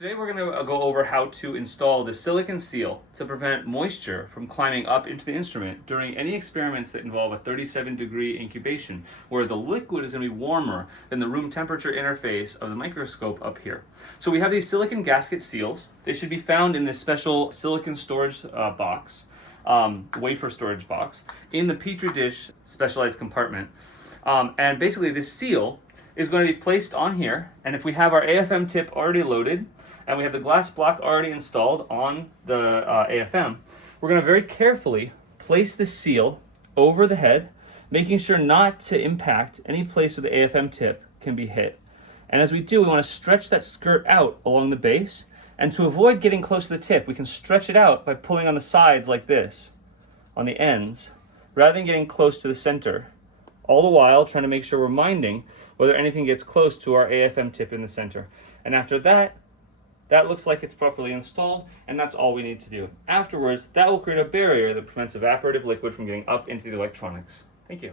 Today we're going to go over how to install the silicon seal to prevent moisture from climbing up into the instrument during any experiments that involve a 37-degree incubation, where the liquid is going to be warmer than the room temperature interface of the microscope up here. So we have these silicon gasket seals. They should be found in this special silicon storage box, wafer storage box, in the Petri dish specialized compartment. And basically this seal is going to be placed on here, and if we have our AFM tip already loaded, and we have the glass block already installed on the AFM, we're going to very carefully place the seal over the head, making sure not to impact any place where the AFM tip can be hit. And as we do, we want to stretch that skirt out along the base, and to avoid getting close to the tip, we can stretch it out by pulling on the sides like this, on the ends, rather than getting close to the center, all the while trying to make sure we're minding whether anything gets close to our AFM tip in the center. And after that, that looks like it's properly installed, and that's all we need to do. Afterwards, that will create a barrier that prevents evaporative liquid from getting up into the electronics. Thank you.